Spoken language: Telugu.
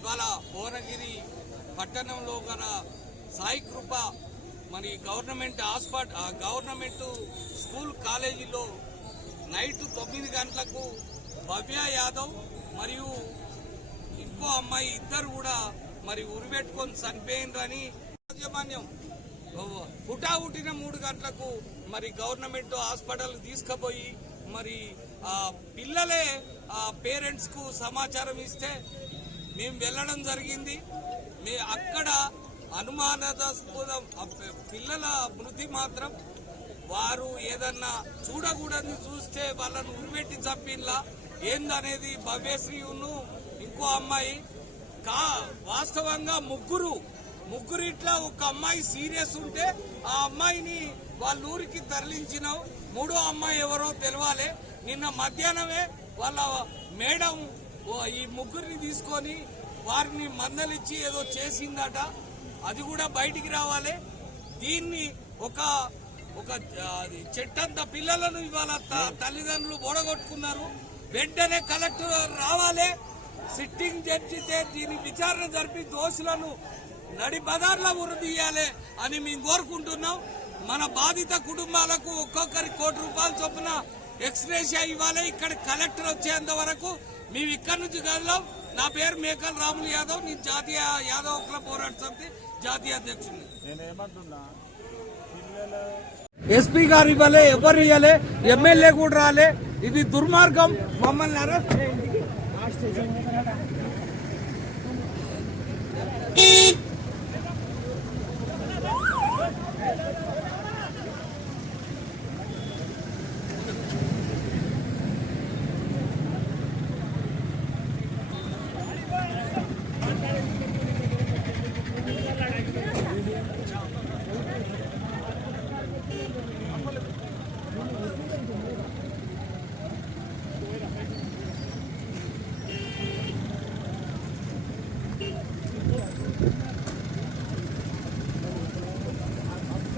ఇవాళ భువనగిరి పట్టణంలో గల సాయి కృప మరి గవర్నమెంట్ స్కూల్ కాలేజీలో నైట్ 9 గంటలకు భవ్య యాదవ్ మరియు ఇంకో అమ్మాయి ఇద్దరు కూడా మరి ఉరిపెట్టుకొని చనిపోయిందని యాజమాన్యం హుటాహుటిన 3 గంటలకు మరి గవర్నమెంట్ హాస్పిటల్ తీసుకుపోయి మరి పిల్లలే పేరెంట్స్ కు సమాచారం ఇస్తే మేము వెళ్ళడం జరిగింది. అక్కడ అనుమానాస్పదం పిల్లల మృతి మాత్రం వారు ఏదన్నా చూడకూడదని చూస్తే వాళ్ళను ఉరిపెట్టి చంపిన్లా ఏందనేది భవ్యశ్రీను ఇంకో అమ్మాయి వాస్తవంగా ముగ్గురిట్లా ఒక అమ్మాయి సీరియస్ ఉంటే ఆ అమ్మాయిని వాళ్ళ ఊరికి తరలించినాం. 3వ అమ్మాయి ఎవరో తెలవాలి. నిన్న మధ్యాహ్నమే వాళ్ళ మేడం ఈ ముగ్గురిని తీసుకొని వారిని మందలిచ్చి ఏదో చేసిందట. అది కూడా బయటికి రావాలి. దీన్ని ఒక చెట్టంత పిల్లలను ఇవాళ తల్లిదండ్రులు ఓడగొట్టుకున్నారు. వెంటనే కలెక్టర్ రావాలి, సిట్టింగ్ జడ్జితే దీని విచారణ జరిపి దోషులను నడి బజార్లో ఉరిదీయాలి అని మేము కోరుకుంటున్నాం. మన బాధిత కుటుంబాలకు ఒక్కొక్కరి ₹1 కోటి చొప్పున ఎక్స్గ్రేషియా ఇవ్వాలి. ఇక్కడ కలెక్టర్ వచ్చేంత వరకు మేము ఇక్కడి నుంచి కదలాం. నా పేరు మేకల్ రాములు యాదవ్, నేను జాతీయ యాదవ్ హక్కుల పోరాట సమితి జాతీయ అధ్యక్షుడిని. ఎస్పీ గారు ఇవ్వలే, ఎవరు ఇవ్వలే, ఎమ్మెల్యే కూడా రాలే. ఇది దుర్మార్గం. మమ్మల్ని అరెస్ట్ చేయండి.